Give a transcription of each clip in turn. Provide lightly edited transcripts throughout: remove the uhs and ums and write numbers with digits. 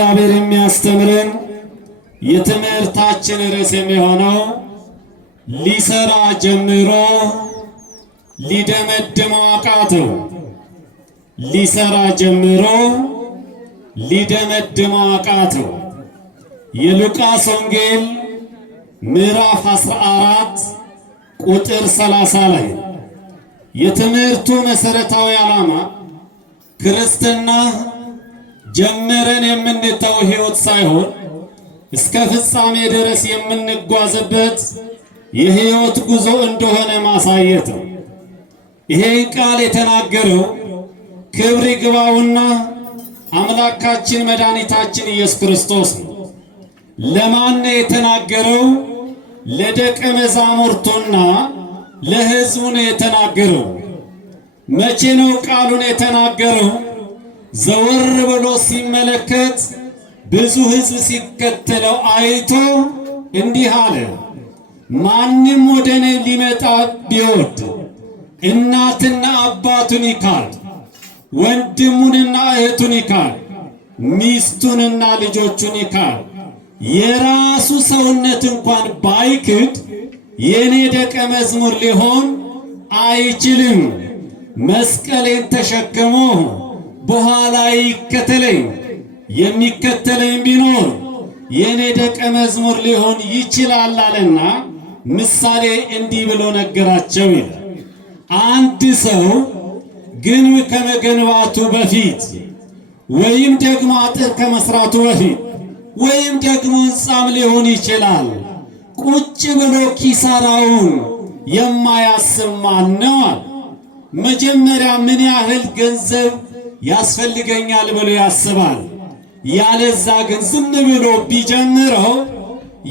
እግዚአብሔር የሚያስተምረን የትምህርታችን ርዕስ የሚሆነው ሊሰራ ጀምሮ ሊደመድመው አቃተው። ሊሰራ ጀምሮ ሊደመድመው አቃተው። የሉቃስ ወንጌል ምዕራፍ 14 ቁጥር 30 ላይ የትምህርቱ መሰረታዊ ዓላማ ክርስትና ጀመረን የምንተው ሕይወት ሳይሆን እስከ ፍጻሜ ድረስ የምንጓዝበት የሕይወት ጉዞ እንደሆነ ማሳየት ነው። ይሄ ቃል የተናገረው ክብር ይግባውና አምላካችን መድኃኒታችን ኢየሱስ ክርስቶስ ነው። ለማን የተናገረው? ለደቀ መዛሙርቱና ለሕዝቡ ነው የተናገረው። መቼ ነው ቃሉን የተናገረው? ዘወር ብሎ ሲመለከት ብዙ ሕዝብ ሲከተለው አይቶ እንዲህ አለ፣ ማንም ወደ እኔ ሊመጣ ቢወድ እናትና አባቱን ይካድ፣ ወንድሙንና እህቱን ይካድ፣ ሚስቱንና ልጆቹን ይካድ፣ የራሱ ሰውነት እንኳን ባይክድ የኔ ደቀ መዝሙር ሊሆን አይችልም። መስቀሌን ተሸክሞ በኋላ ይከተለኝ። የሚከተለኝ ቢኖር የኔ ደቀ መዝሙር ሊሆን ይችላል አለና ምሳሌ እንዲህ ብሎ ነገራቸው ይላል። አንድ ሰው ግንብ ከመገንባቱ በፊት ወይም ደግሞ አጥር ከመስራቱ በፊት ወይም ደግሞ ሕንጻም ሊሆን ይችላል ቁጭ ብሎ ኪሳራውን የማያስብ ማን ነው? መጀመሪያ ምን ያህል ገንዘብ ያስፈልገኛል ብሎ ያስባል። ያለዛ ግን ዝም ብሎ ቢጀምረው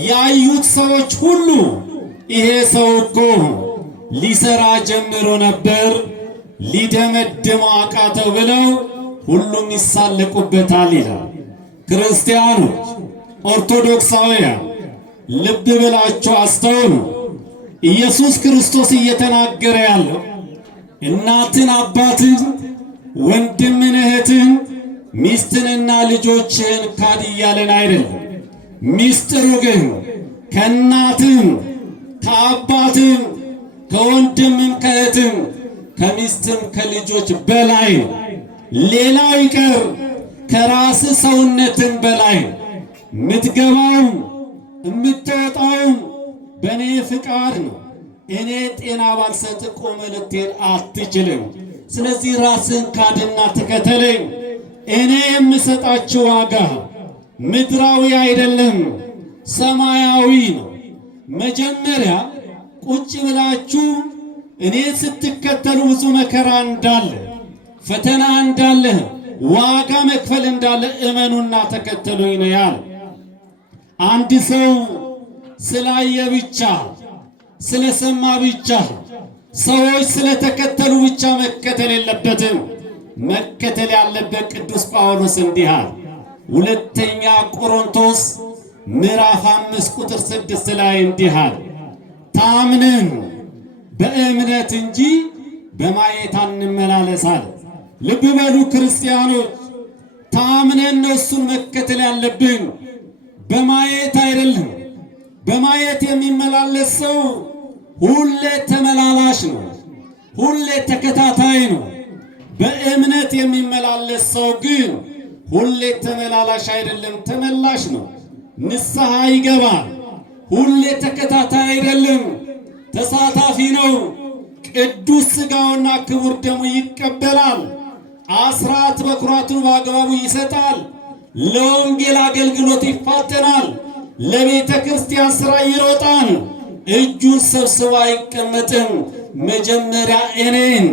ያዩት ሰዎች ሁሉ ይሄ ሰው እኮ ሊሰራ ጀምሮ ነበር ሊደመድመው አቃተው ብለው ሁሉም ይሳለቁበታል ይላል። ክርስቲያኖች፣ ኦርቶዶክሳውያን ልብ ብላችሁ አስተውሉ። ኢየሱስ ክርስቶስ እየተናገረ ያለው እናትን፣ አባትን፣ ወንድምን፣ እህትን፣ ሚስትንና ልጆችን ካድ እያለን አይደለም። ሚስጥሩ ግን ከእናትም ከአባትም ከወንድምም ከእህትም ከሚስትም ከልጆች በላይ ሌላው ይቀር ከራስ ሰውነትም በላይ ምትገባውም እምትወጣውም በእኔ ፍቃድ ነው። እኔ ጤና ባልሰጥ ቆመ ልትሄድ አትችልም። ስለዚህ ራስን ካድና ተከተለኝ። እኔ የምሰጣችሁ ዋጋ ምድራዊ አይደለም ሰማያዊ ነው። መጀመሪያ ቁጭ ብላችሁ እኔ ስትከተሉ ብዙ መከራ እንዳለ፣ ፈተና እንዳለ፣ ዋጋ መክፈል እንዳለ እመኑና ተከተሉኝ ነው ያለ። አንድ ሰው ስላየ ብቻ ስለሰማ ብቻ ሰዎች ስለተከተሉ ብቻ መከተል የለበትም። መከተል ያለበት ቅዱስ ጳውሎስ እንዲህ አለ። ሁለተኛ ቆሮንቶስ ምዕራፍ 5 ቁጥር 6 ላይ እንዲህ አለ፣ ታምነን በእምነት እንጂ በማየት አንመላለሳል። ልብ በሉ ክርስቲያኖች፣ ታምነን ነው እሱን መከተል ያለብን፣ በማየት አይደለም። በማየት የሚመላለስ ሰው ሁሌ ተመላላሽ ነው፣ ሁሌ ተከታታይ ነው። በእምነት የሚመላለስ ሰው ግን ሁሌ ተመላላሽ አይደለም፣ ተመላሽ ነው። ንስሐ ይገባል። ሁሌ ተከታታይ አይደለም፣ ተሳታፊ ነው። ቅዱስ ሥጋውና ክቡር ደሙ ይቀበላል። አስራት በኩራቱን በአግባቡ ይሰጣል። ለወንጌል አገልግሎት ይፋተናል። ለቤተ ክርስቲያን ሥራ ይሮጣል። እጁን ሰብስቦ አይቀመጥም። መጀመሪያ እኔን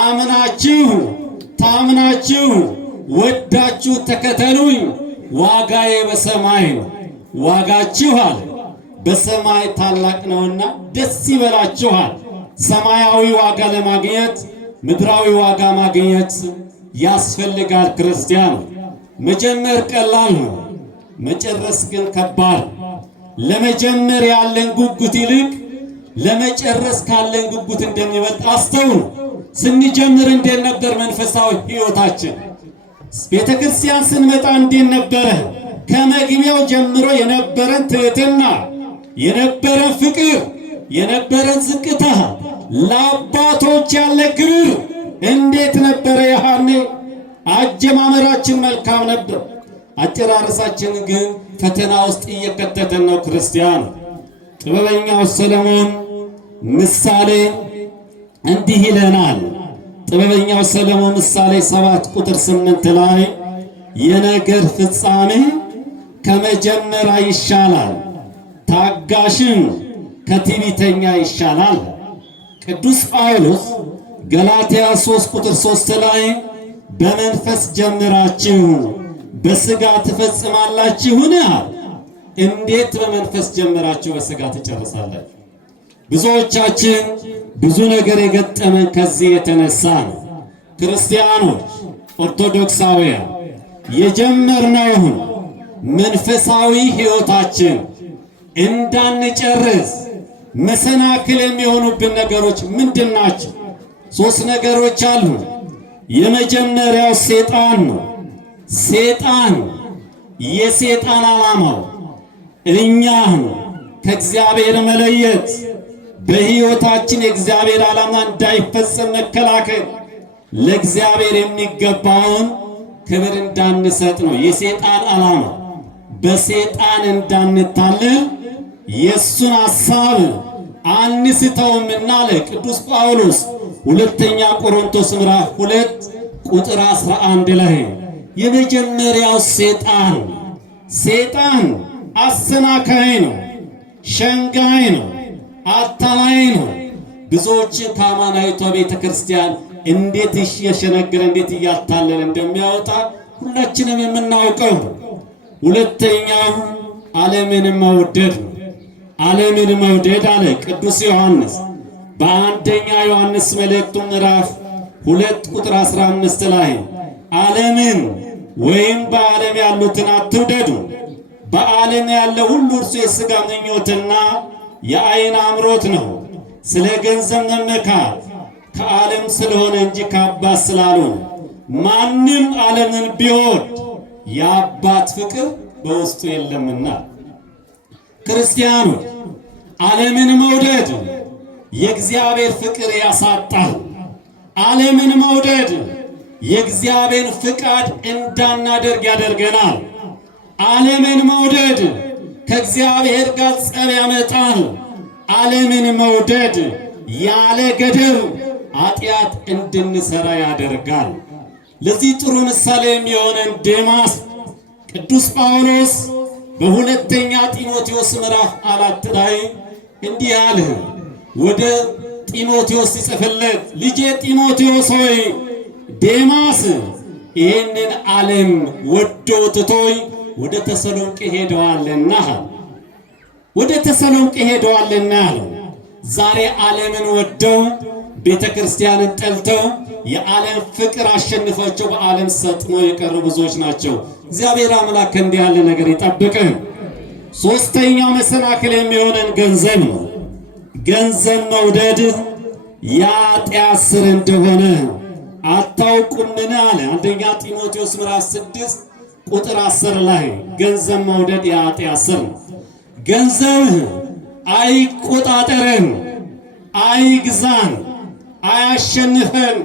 አምናችሁ ታምናችሁ ወዳችሁ ተከተሉኝ፣ ዋጋዬ በሰማይ ነው። ዋጋችኋል በሰማይ ታላቅ ነውና ደስ ይበላችኋል። ሰማያዊ ዋጋ ለማግኘት ምድራዊ ዋጋ ማግኘት ያስፈልጋል። ክርስቲያን መጀመር ቀላል ነው፣ መጨረስ ግን ከባድ። ለመጀመር ያለን ጉጉት ይልቅ ለመጨረስ ካለን ጉጉት እንደሚበልጥ አስተውሉ። ስንጀምር እንዴት ነበር መንፈሳዊ ሕይወታችን? ቤተ ክርስቲያን ስንመጣ እንዴት ነበረ? ከመግቢያው ጀምሮ የነበረን ትህትና፣ የነበረን ፍቅር፣ የነበረን ዝቅታ፣ ለአባቶች ያለ ግብር እንዴት ነበረ? ያኔ አጀማመራችን መልካም ነበር። አጨራረሳችን ግን ፈተና ውስጥ እየከተተን ነው። ክርስቲያን ጥበበኛው ሰለሞን ምሳሌ እንዲህ ይለናል። ጥበበኛው ሰለሞን ምሳሌ 7 ቁጥር 8 ላይ የነገር ፍጻሜ ከመጀመሪያ ይሻላል፣ ታጋሽም ከትዕቢተኛ ይሻላል። ቅዱስ ጳውሎስ ገላትያ 3 ቁጥር 3 ላይ በመንፈስ ጀምራችሁ በሥጋ ትፈጽማላችሁን? እንዴት በመንፈስ ጀምራችሁ በሥጋ ትጨርሳላችሁ? ብዙዎቻችን ብዙ ነገር የገጠመን ከዚህ የተነሳ ነው። ክርስቲያኖች ኦርቶዶክሳውያን የጀመርነውን መንፈሳዊ ሕይወታችን እንዳንጨርስ መሰናክል የሚሆኑብን ነገሮች ምንድን ናቸው? 3 ነገሮች አሉ። የመጀመሪያው ሰይጣን ነው። ሰይጣን የሰይጣን ዓላማው እኛን ከእግዚአብሔር መለየት፣ በሕይወታችን የእግዚአብሔር ዓላማ እንዳይፈጸም መከላከል፣ ለእግዚአብሔር የሚገባውን ክብር እንዳንሰጥ ነው የሰይጣን ዓላማ። በሰይጣን እንዳንታለል የእሱን ሐሳብ አንስተውምና አለ ቅዱስ ጳውሎስ ሁለተኛ ቆሮንቶስ ምዕራፍ 2 ቁጥር 11 ላይ የመጀመሪያው ሰይጣን አሰናካይ ነው፣ ሸንጋይ ነው፣ አታላይ ነው። ብዙዎችን ከአማናዊቷ ቤተ ክርስቲያን እንዴት እየሸነገረ እንዴት እያታለለ እንደሚያወጣ ሁላችንም የምናውቀው። ሁለተኛው ዓለምን መውደድ ነው። ዓለምን መውደድ አለ ቅዱስ ዮሐንስ በአንደኛ ዮሐንስ መልእክቱ ምዕራፍ 2 ቁጥር 15 ላይ ዓለምን ወይም በዓለም ያሉትን አትውደዱ፣ በዓለም ያለ ሁሉ እርሱ የሥጋ ምኞትና የዓይን አምሮት ነው። ስለ ገንዘብ መመካት ከዓለም ስለሆነ እንጂ ከአባት ስላልሆነ ማንም ዓለምን ቢወድ የአባት ፍቅር በውስጡ የለምና። ክርስቲያኖች ዓለምን መውደድ የእግዚአብሔር ፍቅር ያሳጣል። ዓለምን መውደድ የእግዚአብሔር ፍቃድ እንዳናደርግ ያደርገናል። ዓለምን መውደድ ከእግዚአብሔር ጋር ጸብ ያመጣል። ዓለምን መውደድ ያለ ገደብ ኃጢአት እንድንሰራ ያደርጋል። ለዚህ ጥሩ ምሳሌ የሚሆነን ዴማስ ቅዱስ ጳውሎስ በሁለተኛ ጢሞቴዎስ ምዕራፍ 4 ላይ እንዲህ አለ። ወደ ጢሞቴዎስ ሲጽፍለት ልጄ ጢሞቴዎስ ሆይ ዴማስ ይህንን ዓለም ወዶ ትቶኝ ወደ ተሰሎንቄ ሄደዋልና አለው። ዛሬ ዓለምን ወደው ቤተ ክርስቲያንን ጠልተው የዓለም ፍቅር አሸንፏቸው በዓለም ሰጥመው የቀሩ ብዙዎች ናቸው። እግዚአብሔር አምላክ እንዲህ ያለ ነገር ይጠብቅን። ሦስተኛው መሰናክል የሚሆነን ገንዘብ ነው። ገንዘብ መውደድ የኃጢአት ሥር እንደሆነ አታውቁምን አለ አንደኛ ጢሞቴዎስ ምዕራፍ 6 ቁጥር 10 ላይ ገንዘብ መውደድ የኃጢአት ሥር ነው። ገንዘብ አይቆጣጠረን፣ አይግዛን፣ አያሸንፈን።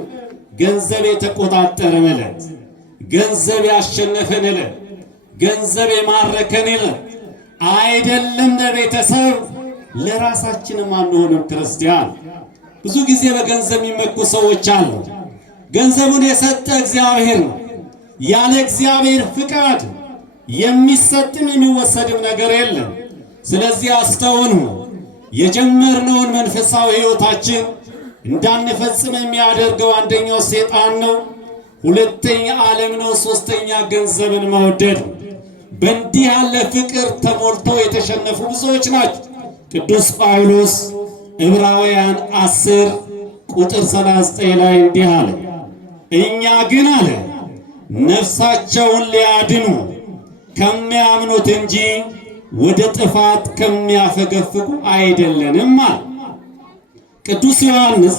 ገንዘብ የተቆጣጠረን ዕለት፣ ገንዘብ ያሸነፈን ዕለት፣ ገንዘብ የማረከን ዕለት አይደለም ለቤተሰብ ለራሳችንም አንሆንም። ክርስቲያን ብዙ ጊዜ በገንዘብ የሚመኩ ሰዎች አሉ። ገንዘቡን የሰጠ እግዚአብሔር ነው። ያለ እግዚአብሔር ፍቃድ የሚሰጥም የሚወሰድም ነገር የለም። ስለዚህ አስተውሉ። የጀመርነውን መንፈሳዊ ሕይወታችን እንዳንፈጽም የሚያደርገው አንደኛው ሰይጣን ነው፣ ሁለተኛ ዓለም ነው፣ ሦስተኛ ገንዘብን መውደድ። በእንዲህ ያለ ፍቅር ተሞልተው የተሸነፉ ብዙዎች ናቸው። ቅዱስ ጳውሎስ ዕብራውያን 10 ቁጥር 39 ላይ እንዲህ አለ፣ እኛ ግን አለ ነፍሳቸውን ሊያድኑ ከሚያምኑት እንጂ ወደ ጥፋት ከሚያፈገፍጉ አይደለንም አለ። ቅዱስ ዮሐንስ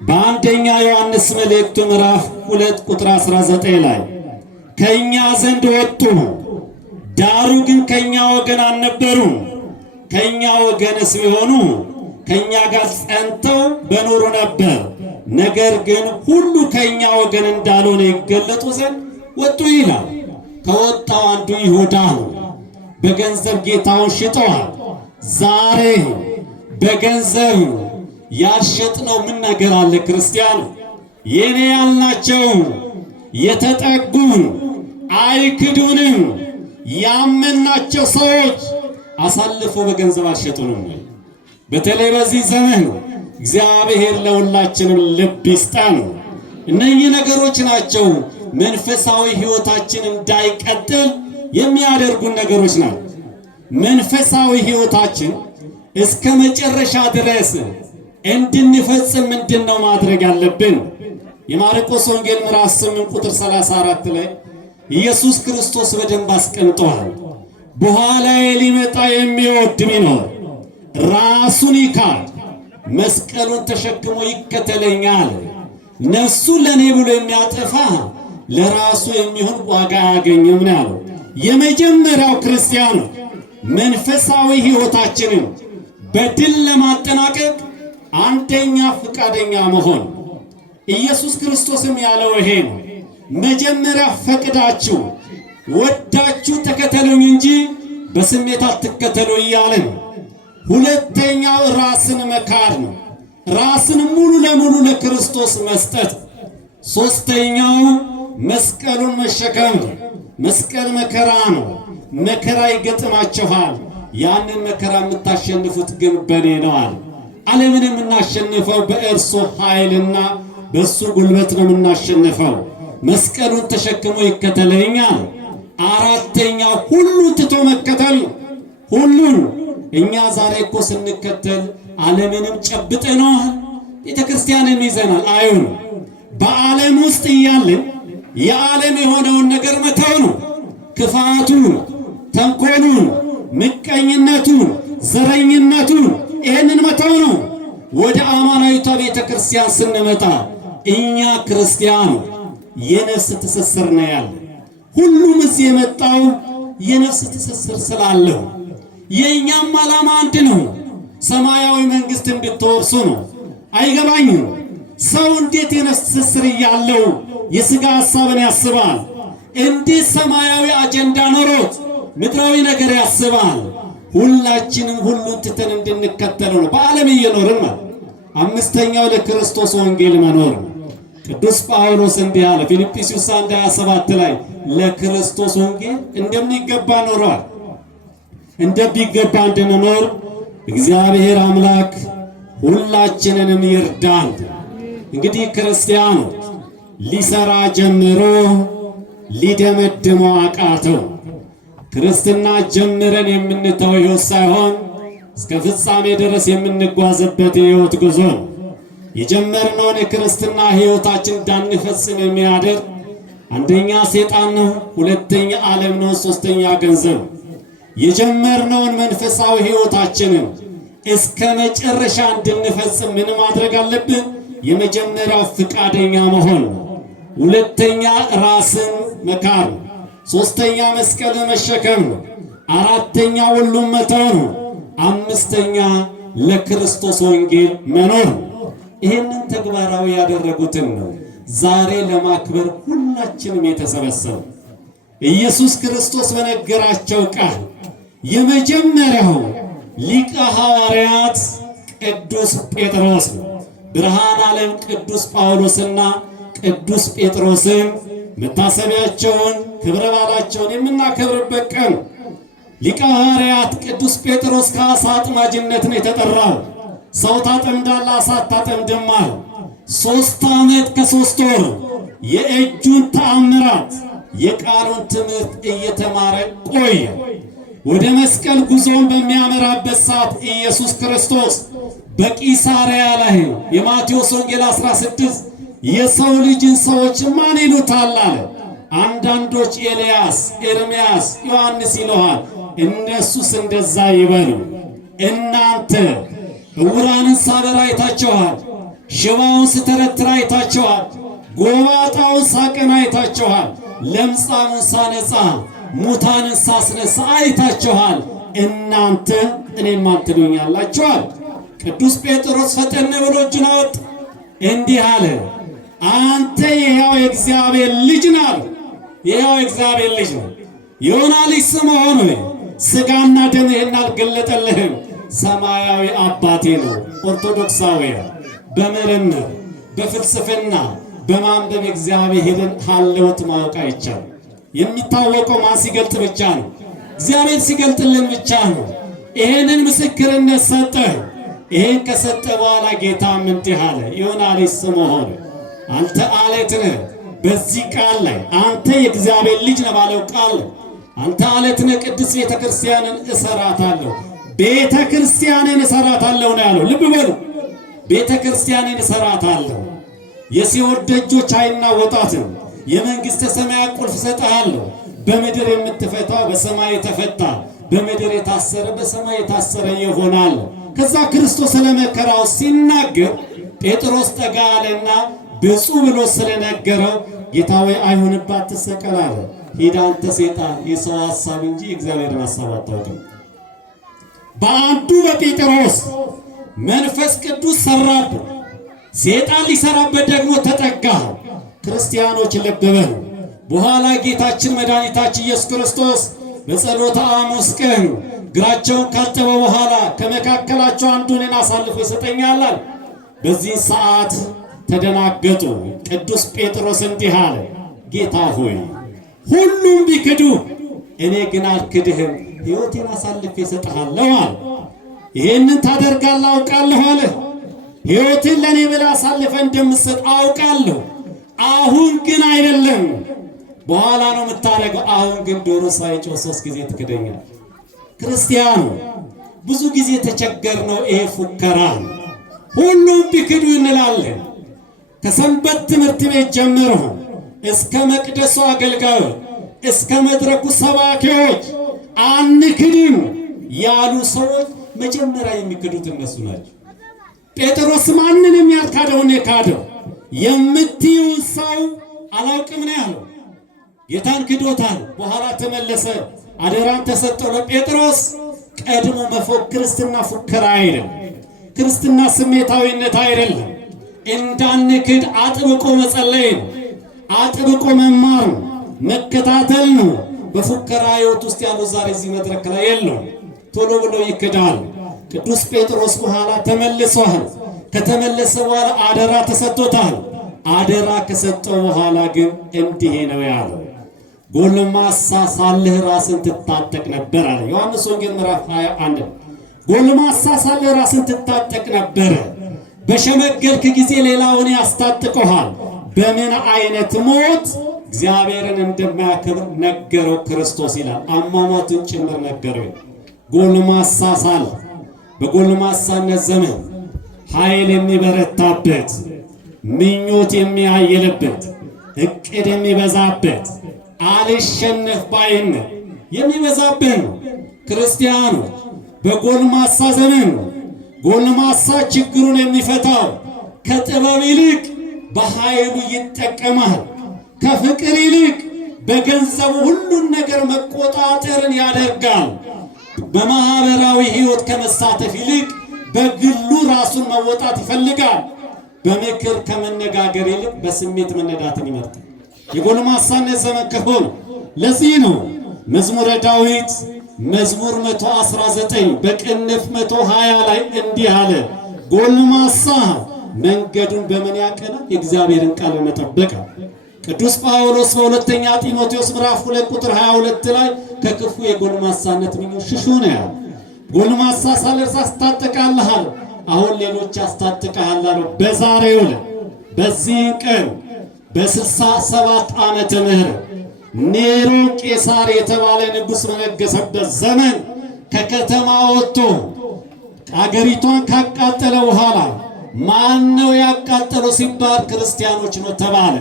በአንደኛ ዮሐንስ መልእክቱ ምዕራፍ 2 ቁጥር 19 ላይ ከእኛ ዘንድ ወጡ፣ ዳሩ ግን ከእኛ ወገን አልነበሩም። ከእኛ ወገንስ ቢሆኑ ከእኛ ጋር ጸንተው በኖሩ ነበር። ነገር ግን ሁሉ ከእኛ ወገን እንዳልሆነ ይገለጡ ዘንድ ወጡ ይላል። ከወጣው አንዱ ይሁዳ ነው። በገንዘብ ጌታውን ሽጠዋል። ዛሬ በገንዘብ ያልሸጥነው ምን ነገር አለ? ክርስቲያኑ የኔ ያልናቸው የተጠጉን አይክዱንም ያመናቸው ሰዎች አሳልፎ በገንዘብ አልሸጡንም ወይ? በተለይ በዚህ ዘመን እግዚአብሔር ለሁላችንም ልብ ይስጠን። እነኚህ ነገሮች ናቸው መንፈሳዊ ሕይወታችን እንዳይቀጥል የሚያደርጉን ነገሮች ናቸው። መንፈሳዊ ሕይወታችን እስከ መጨረሻ ድረስ እንድንፈጽም ምንድነው ማድረግ ያለብን? የማርቆስ ወንጌል ምዕራፍ 8 ቁጥር 34 ላይ ኢየሱስ ክርስቶስ በደንብ አስቀምጧል። በኋላዬ ሊመጣ የሚወድ ቢኖር ራሱን ይካድ፣ መስቀሉን ተሸክሞ ይከተለኛል። ነፍሱን ለኔ ብሎ የሚያጠፋ ለራሱ የሚሆን ዋጋ አያገኝም ነው ያለው። የመጀመሪያው ክርስቲያኑ መንፈሳዊ ሕይወታችንን በድል ለማጠናቀቅ አንደኛ ፈቃደኛ መሆን። ኢየሱስ ክርስቶስም ያለው ይሄ ነው። መጀመሪያ ፈቅዳችሁ ወዳችሁ ተከተሉኝ እንጂ በስሜት አትከተሉ እያለ ነው። ሁለተኛው ራስን መካድ ነው። ራስን ሙሉ ለሙሉ ለክርስቶስ መስጠት። ሶስተኛው መስቀሉን መሸከም ነው። መስቀል መከራ ነው። መከራ ይገጥማችኋል። ያንን መከራ የምታሸንፉት ግን በኔ ነው አለ። ዓለምን የምናሸንፈው በእርሱ ኃይልና በእሱ ጉልበት ነው የምናሸንፈው። መስቀሉን ተሸክሞ ይከተለኛል። አራተኛው ሁሉን ትቶ መከተል። ሁሉን እኛ ዛሬ እኮ ስንከተል ዓለምንም ጨብጠነዋል፣ ቤተ ክርስቲያንን ይዘናል። አይሁን በዓለም ውስጥ እያለን የዓለም የሆነውን ነገር መተው ነው። ክፋቱን፣ ተንኮሉን፣ ምቀኝነቱን፣ ዘረኝነቱን ይህንን መተው ነው። ወደ አማናዊቷ ቤተ ክርስቲያን ስንመጣ እኛ ክርስቲያኑ የነፍስ ትስስር ነው ያለ። ሁሉም እዚህ የመጣው የነፍስ ትስስር ስላለው የእኛም ዓላማ አንድ ነው፣ ሰማያዊ መንግሥት እንድትወርሱ ነው። አይገባኝም ሰው እንዴት የነፍስ ትስስር እያለው የሥጋ ሐሳብን ያስባል? እንዴት ሰማያዊ አጀንዳ ኖሮት ምድራዊ ነገር ያስባል? ሁላችንም ሁሉን ትተን እንድንከተለው ነው በዓለም እየኖርን ማለት። አምስተኛው ለክርስቶስ ወንጌል መኖር ነው። ቅዱስ ጳውሎስ እንዲህ አለ ፊልጵስዩስ 1:27 ላይ ለክርስቶስ ወንጌል እንደሚገባ ኖሯል። እንደሚገባ እንድንኖር እግዚአብሔር አምላክ ሁላችንንም ይርዳን። እንግዲህ ክርስቲያኑ ሊሰራ ጀምሮ ሊደመድመው አቃተው። ክርስትና ጀምረን የምንተው ሕይወት ሳይሆን እስከ ፍጻሜ ድረስ የምንጓዝበት የሕይወት ጉዞ ነው። የጀመርነውን የክርስትና ሕይወታችን እንዳንፈጽም የሚያደርግ አንደኛ ሰይጣን ነው፣ ሁለተኛ ዓለም ነው፣ ሶስተኛ ገንዘብ። የጀመርነውን መንፈሳዊ ሕይወታችንን እስከ መጨረሻ እንድንፈጽም ምን ማድረግ አለብን? የመጀመሪያው ፍቃደኛ መሆን ነው። ሁለተኛ ራስን መካር ነው። ሶስተኛ መስቀል መሸከም ነው። አራተኛ ሁሉም መተው ነው። አምስተኛ ለክርስቶስ ወንጌል መኖር ነው። ይህንን ተግባራዊ ያደረጉትን ነው ዛሬ ለማክበር ሁላችንም የተሰበሰቡ። ኢየሱስ ክርስቶስ በነገራቸው ቃል የመጀመሪያው ሊቀ ሐዋርያት ቅዱስ ጴጥሮስ ነው። ብርሃን ዓለም ቅዱስ ጳውሎስና ቅዱስ ጴጥሮስን መታሰቢያቸውን ክብረ በዓላቸውን የምናከብርበት ቀን። ሊቀ ሐዋርያት ቅዱስ ጴጥሮስ ከዓሣ አጥማጅነት ነው የተጠራው። ሰው ታጠምዳለህ ዓሣ አታጠምድም አለ። 3 ዓመት ከ3 ወር የእጁን ተአምራት የቃሉን ትምህርት እየተማረ ቆየ። ወደ መስቀል ጉዞን በሚያመራበት ሰዓት ኢየሱስ ክርስቶስ በቂሳርያ ላይ የማቴዎስ ወንጌል 16 የሰው ልጅን ሰዎች ማን ይሉታል አለ። አንዳንዶች ኤልያስ፣ ኤርምያስ፣ ዮሐንስ ይለዋል። እነሱስ እንደዛ ይበሉ። እናንተ ዕውራንን ሳበራ አይታችኋል፣ ሽባውን ስተረትር አይታችኋል፣ ጎባጣውን ሳቅን አይታችኋል። ለምጻሙን ሳነጻ ሙታንን ሳስነሳ አይታችኋል። እናንተ እኔን ማን ትሉኛላችሁ አለ። ቅዱስ ጴጥሮስ ፈጠን ብሎ እጁን አወጣ፣ እንዲህ አለ፣ አንተ የሕያው የእግዚአብሔር ልጅ ነህ አለ። የሕያው የእግዚአብሔር ልጅ ነው። የዮና ልጅ ስምዖን ሆይ ሥጋና ደም ይህን አልገለጠልህም፣ ሰማያዊ አባቴ ነው። ኦርቶዶክሳውያን በምርምር በፍልስፍና በማንበብ እግዚአብሔርን ሀልዎት ማወቅ አይቻልም። የሚታወቀው ማን ሲገልጥ ብቻ ነው? እግዚአብሔር ሲገልጥልን ብቻ ነው። ይሄንን ምስክርነት ሰጠ። ይሄን ከሰጠ በኋላ ጌታም እንዲህ አለ፣ ዮና ልጅ ስምዖን አንተ አለት ነህ። በዚህ ቃል ላይ አንተ የእግዚአብሔር ልጅ ነህ ባለው ቃል አንተ አለት ነህ፣ ቅድስት ቤተ ክርስቲያንን እሰራታለሁ፣ ቤተ ክርስቲያንን እሰራታለሁ ነው ያለው። ልብ በሉ፣ ቤተ ክርስቲያንን እሰራታለሁ፣ የሲኦል ደጆች አይናወጧትም፣ የመንግሥተ ሰማያት ቁልፍ እሰጥሃለሁ። በምድር የምትፈታው በሰማይ የተፈታ፣ በምድር የታሰረ በሰማይ የታሰረ ይሆናል። ከዛ ክርስቶስ ስለመከራው ሲናገር ጴጥሮስ ጠጋ አለና ብፁዕ ብሎ ስለነገረው ጌታ ሆይ አይሁንባት ትሰቀል አለ። ሂድ አንተ ሰይጣን፣ የሰው ሐሳብ እንጂ የእግዚአብሔርን ሐሳብ አታውቅም። በአንዱ በጴጥሮስ መንፈስ ቅዱስ ሰራበት፣ ሰይጣን ሊሰራበት ደግሞ ተጠጋ። ክርስቲያኖች ልብ በሉ። በኋላ ጌታችን መድኃኒታችን ኢየሱስ ክርስቶስ በጸሎተ ሐሙስ ቀን እግራቸውን ካጠበ በኋላ ከመካከላቸው አንዱን አሳልፎ ይሰጠኛል አለ። በዚህ ሰዓት ተደናገጡ። ቅዱስ ጴጥሮስ እንዲህ አለ፣ ጌታ ሆይ ሁሉም ቢክዱ እኔ ግን አልክድህም፣ ሕይወቴን አሳልፌ እሰጥሃለሁ አለ። ይሄንን ታደርጋለህ አውቃለሁ አለ። ሕይወቴን ለእኔ ብለህ አሳልፈህ እንደምትሰጥ አውቃለሁ። አሁን ግን አይደለም፣ በኋላ ነው የምታደርገው። አሁን ግን ዶሮ ሳይጮህ 3 ጊዜ ትክደኛል። ክርስቲያኑ ብዙ ጊዜ ተቸገርነው። ይሄ ፉከራ ሁሉም ቢክዱ እንላለን። ከሰንበት ትምህርት ቤት ጀምሮ እስከ መቅደሱ አገልጋዮች እስከ መድረኩ ሰባኪዎች አንክድም ያሉ ሰዎች መጀመሪያ የሚክዱት እነሱ ናቸው። ጴጥሮስ ማንንም ያልካደውን የካደው የምትይው ሰው አላውቅም ነው ያለው። ጌታን ክዶታል። በኋላ ተመለሰ፣ አደራን ተሰጠው ለጴጥሮስ። ቀድሞ ክርስትና ፉከራ አይደለም፣ ክርስትና ስሜታዊነት አይደለም። እንዳንክድ አጥብቆ መጸለይ ነው፣ አጥብቆ መማር ነው፣ መከታተል ነው። በፉከራ ሕይወት ውስጥ ያሉ ዛሬ እዚህ መድረክ ላይ የለው፣ ቶሎ ብሎ ይክዳል። ቅዱስ ጴጥሮስ በኋላ ተመልሷል። ከተመለሰ በኋላ አደራ ተሰጥቶታል። አደራ ከሰጠው በኋላ ግን እንዲህ ነው ያለው፣ ጎልማሳ ሳለህ ራስን ትታጠቅ ነበር አለ። ዮሐንስ ወንጌል ምዕራፍ 21 ጎልማሳ ሳለህ ራስን ትታጠቅ ነበር፣ በሸመገልክ ጊዜ ሌላውን ያስታጥቀሃል። በምን አይነት ሞት እግዚአብሔርን እንደማያከብር ነገረው ክርስቶስ ይላል። አሟሟቱን ጭምር ነገረው። ጎልማሳ ሳለ በጎልማሳነት ዘመን ኃይል የሚበረታበት፣ ምኞት የሚያየልበት፣ እቅድ የሚበዛበት፣ አልሸነፍ ባይነት የሚበዛበት ነው። ክርስቲያኑ በጎልማሳ ዘመን ጎልማሳ ችግሩን የሚፈታው ከጥበብ ይልቅ በኃይሉ ይጠቀማል። ከፍቅር ይልቅ በገንዘቡ ሁሉን ነገር መቆጣጠርን ያደርጋል። በማህበራዊ ሕይወት ከመሳተፍ ይልቅ በግሉ ራሱን መወጣት ይፈልጋል። በምክር ከመነጋገር ይልቅ በስሜት መነዳትን ይመርጣል። የጎልማሳነት ዘመን ከሆነ ለዚህ ነው መዝሙረ ዳዊት መዝሙር 119 በቅንፍ 120 ላይ እንዲህ አለ፣ ጎልማሳ መንገዱን በምን ያቀናል? የእግዚአብሔርን ቃል መጠበቅ። ቅዱስ ጳውሎስ በሁለተኛ ጢሞቴዎስ ምዕራፍ 2 ቁጥር 22 ላይ ከክፉ የጎልማሳነት ምኞት ሽሹ ነው ያለው። ጎልማሳ ሳለህ ታስታጥቃለህ አለ። አሁን ሌሎች ያስታጥቃል አለው። በዛሬው ዕለት በዚህ ቀን በ67 ዓመተ ምህረት ኔሮን ቄሳር የተባለ ንጉሥ በነገሰበት ዘመን ከከተማ ወጥቶ አገሪቷን ካቃጠለ በኋላ ማን ነው ያቃጠለው ሲባል ክርስቲያኖች ነው ተባለ።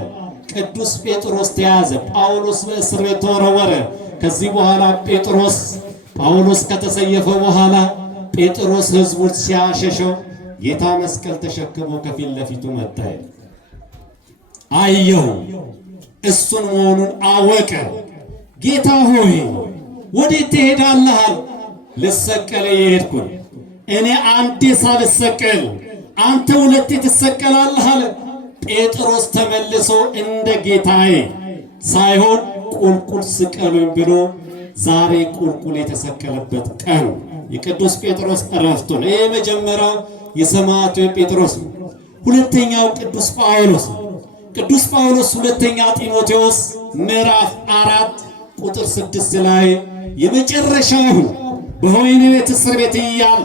ቅዱስ ጴጥሮስ ተያዘ። ጳውሎስ በእስር ቤት ተወረወረ። ከዚህ በኋላ ጳውሎስ ከተሰየፈ በኋላ ጴጥሮስ ሕዝቡን ሲያሸሸው ጌታ መስቀል ተሸክሞ ከፊት ለፊቱ መጣ። አየሁ እሱን መሆኑን አወቀ። ጌታ ሆይ ወዴት ትሄዳለህ? ልሰቀል የሄድኩኝ እኔ አንዴ ሳልሰቀል አንተ ሁለቴ ትሰቀላለህ አለ። ጴጥሮስ ተመልሶ እንደ ጌታዬ ሳይሆን ቁልቁል ስቀሉኝ ብሎ ዛሬ ቁልቁል የተሰቀለበት ቀን የቅዱስ ጴጥሮስ ዕረፍቱ ነው። ይሄ መጀመሪያው የሰማዕቱ ጴጥሮስ ነው። ሁለተኛው ቅዱስ ጳውሎስ ነው። ቅዱስ ጳውሎስ ሁለተኛ ጢሞቴዎስ ምዕራፍ 4 ቁጥር 6 ላይ የመጨረሻው በወህኒ ቤት እስር ቤት እያለ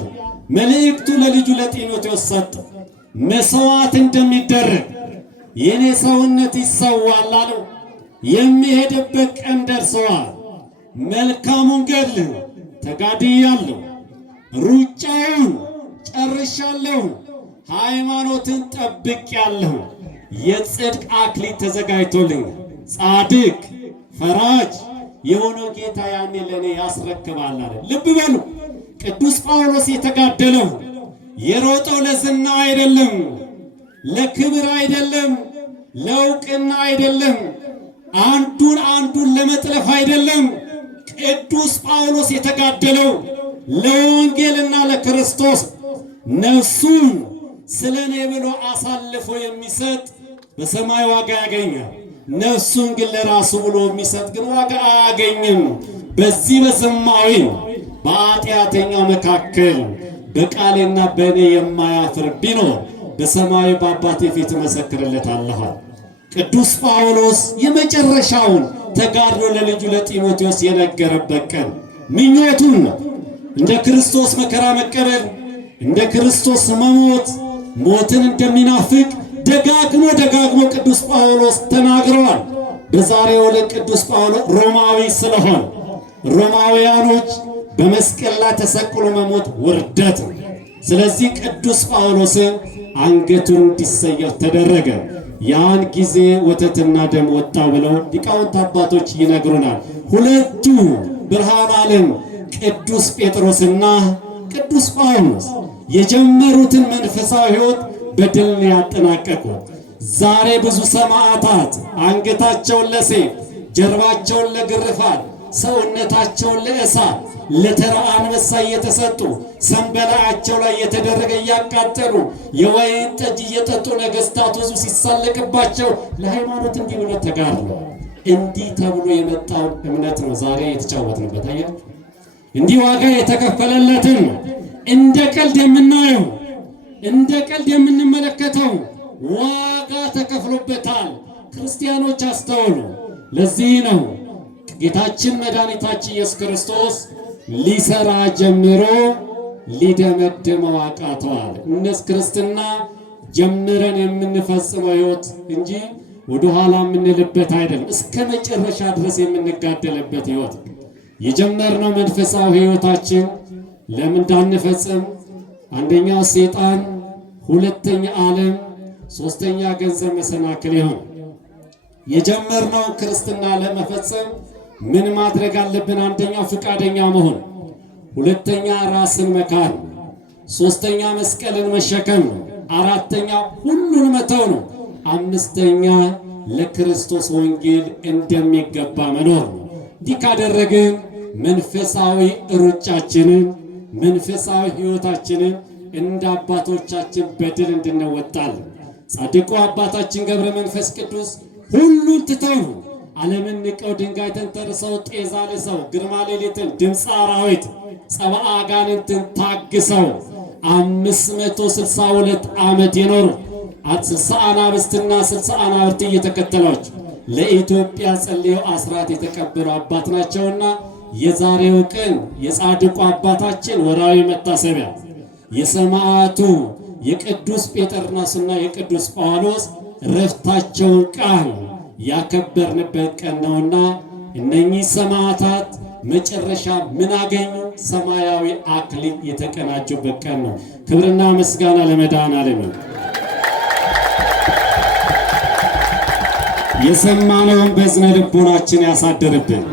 መልእክቱ ለልጁ ለጢሞቴዎስ ሰጠ። መስዋዕት እንደሚደረግ የኔ ሰውነት ይሰዋል አለው። የሚሄድበት ቀን ደርሰዋል። መልካሙን ገድል ተጋድያለሁ፣ ሩጫውን ጨርሻለሁ፣ ሃይማኖትን ጠብቄአለሁ። የጽድቅ አክሊል ተዘጋጅቶልኝ ጻድቅ ፈራጅ የሆነው ጌታ ያኔ ለኔ ያስረክባል አለ። ልብ በሉ ቅዱስ ጳውሎስ የተጋደለው የሮጠው ለዝናው አይደለም፣ ለክብር አይደለም፣ ለእውቅና አይደለም፣ አንዱን ለመጥለፍ አይደለም። ቅዱስ ጳውሎስ የተጋደለው ለወንጌልና ለክርስቶስ ነፍሱን ስለኔ ብሎ አሳልፎ የሚሰጥ በሰማይ ዋጋ ያገኛል። ነፍሱን ግን ለራሱ ብሎ የሚሰጥ ግን ዋጋ አያገኝም። በዚህ በዘማዊ በኃጢአተኛው መካከል በቃሌና በእኔ የማያፍር ቢኖር በሰማይ በአባቴ ፊት እመሰክርለታለሁ። ቅዱስ ጳውሎስ የመጨረሻውን ተጋድሎ ለልጁ ለጢሞቴዎስ የነገረበት ቀን ምኞቱን ነው። እንደ ክርስቶስ መከራ መቀበል፣ እንደ ክርስቶስ መሞት፣ ሞትን እንደሚናፍቅ ደጋግሞ ቅዱስ ጳውሎስ ተናግረዋል። በዛሬው ዕለት ቅዱስ ጳውሎስ ሮማዊ ስለሆነ ሮማውያኖች በመስቀል ላይ ተሰቅሎ መሞት ውርደት ነው። ስለዚህ ቅዱስ ጳውሎስን አንገቱን እንዲሰየፍ ተደረገ። ያን ጊዜ ወተትና ደም ወጣ ብለው ሊቃውንት አባቶች ይነግሩናል። ሁለቱ ብርሃን ዓለም ቅዱስ ጴጥሮስና ቅዱስ ጳውሎስ የጀመሩትን መንፈሳዊ ሕይወት በድል ያጠናቀቁ። ዛሬ ብዙ ሰማዕታት አንገታቸውን ለሰይፍ፣ ጀርባቸውን ለግርፋት፣ ሰውነታቸውን ለእሳት ለተራ አንበሳ እየተሰጡ ሰንበላያቸው ላይ የተደረገ እያቃጠሉ የወይን ጠጅ እየጠጡ ነገሥታቱ ብዙ ሲሳለቅባቸው ለሃይማኖት እንዲህ ብሎ ተጋድሎ እንዲህ ተብሎ የመጣው እምነት ነው ዛሬ የተጫወትንበት። አያችሁ፣ እንዲህ ዋጋ የተከፈለለትን እንደ ቀልድ የምናየው እንደ ቀልድ የምንመለከተው ዋጋ ተከፍሎበታል። ክርስቲያኖች አስተውሉ። ለዚህ ነው ጌታችን መድኃኒታችን ኢየሱስ ክርስቶስ ሊሰራ ጀምሮ ሊደመድመው አቃተዋል። እነስ ክርስትና ጀምረን የምንፈጽመው ሕይወት እንጂ ወደ ኋላ የምንልበት አይደለም። እስከ መጨረሻ ድረስ የምንጋደልበት ሕይወት የጀመርነው መንፈሳዊ ሕይወታችን ለምን እንዳንፈጽም አንደኛው ሰይጣን፣ ሁለተኛ ዓለም፣ ሶስተኛ ገንዘብ መሰናክል ይሆን። የጀመርነው ክርስትና ለመፈጸም ምን ማድረግ አለብን? አንደኛው ፍቃደኛ መሆን፣ ሁለተኛ ራስን መካድ፣ ሶስተኛ መስቀልን መሸከም ነው፣ አራተኛ ሁሉን መተው ነው፣ አምስተኛ ለክርስቶስ ወንጌል እንደሚገባ መኖር ነው። እንዲህ ካደረግን መንፈሳዊ ሩጫችንን መንፈሳዊ ሕይወታችንን እንደ አባቶቻችን በድል እንድንወጣለን። ጻድቁ አባታችን ገብረ መንፈስ ቅዱስ ሁሉን ትተው ዓለምን ንቀው ድንጋይ ተንተርሰው ጤዛ ልሰው ግርማ ሌሊትን ድምፀ አራዊት ጸብአ አጋንንትን ታግሰው 562 ዓመት የኖሩ 60 አናብስትና 60 አናብርት እየተከተሏቸው ለኢትዮጵያ ጸልየው አስራት የተቀበሉ አባት ናቸውና የዛሬው ቀን የጻድቁ አባታችን ወራዊ መታሰቢያ የሰማዕቱ የቅዱስ ጴጥሮስና የቅዱስ ጳውሎስ ረፍታቸውን ቃል ያከበርንበት ቀን ነውና እነኚህ ሰማዕታት መጨረሻ ምን አገኙ? ሰማያዊ አክሊል የተቀናጁበት ቀን ነው። ክብርና ምስጋና ለመድኃኔዓለም። የሰማነውን በዝነ ልቦናችን ያሳድርብን።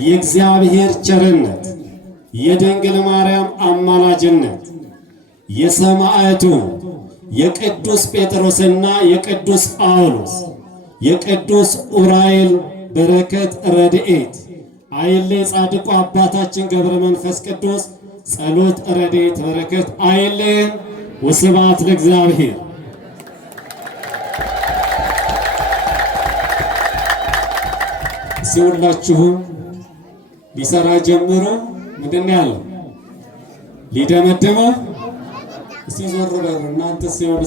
የእግዚአብሔር ቸርነት፣ የድንግል ማርያም አማላጅነት፣ የሰማዕቱ የቅዱስ ጴጥሮስና የቅዱስ ጳውሎስ የቅዱስ ኡራኤል በረከት ረድኤት አይለይ። ጻድቁ አባታችን ገብረ መንፈስ ቅዱስ ጸሎት ረድኤት በረከት አይለየን። ወስብሐት ለእግዚአብሔር። ሁላችሁም ሊሰራ ጀምሮ ምንድን ነው ያለው? ሊደመድመው። እስቲ ዞር በሉ እናንተ ሲሆን